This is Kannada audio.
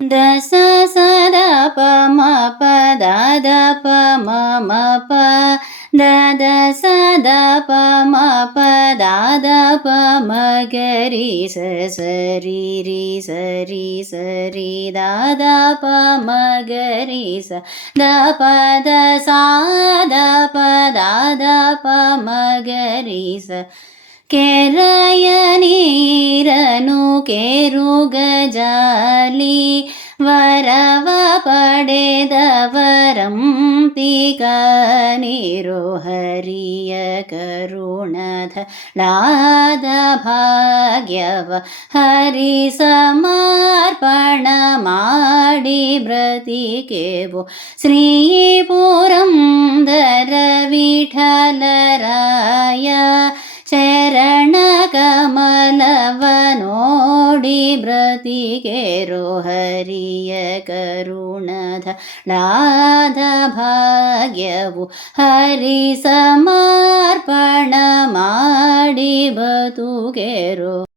ದಸ ಸದ ಪ ಮ ಪ ದ ದ ಪ ಮ ಮ ಪ ದ ದ ಸದ ಪ ಮ ಪ ದ ದ ಪ ಮ ಗ ರಿ ಸ ಸ ರಿ ರಿ ಸ ರಿ ಸ ರಿ ದ ದ ಪ ಮ ಗ ರಿ ಸ ದ ಪ ದ ಸಾ ದ ಪ ದ ದ ಪ ಮ ಗ ರಿ ಸ ಕೆರಯ ನೀರನು ಕೇರುಗಜಾಲಿ ವರವ ಪಡೆದವರಂತಿಕ ನೀರು ಹರಿಯ ಕರುಣದ ಲಾದ ಭಾಗ್ಯವ ಹರಿ ಸಮರ್ಪಣ ಮಾಡಿ ಬ್ರತಿಕೆವು ಶ್ರೀ ಪುರಂದರ ವಿಠಲರಾಯ ಚರಣ ಕಮಲವ ನೋಡಿ ಬ್ರತಿಗೆರೋ ಹರಿಯ ಕರುಣದ ಲಾದ ಭಾಗ್ಯವು ಹರಿ ಸಮರ್ಪಣ ಮಾಡಿ ಬದುಕೆರೋ.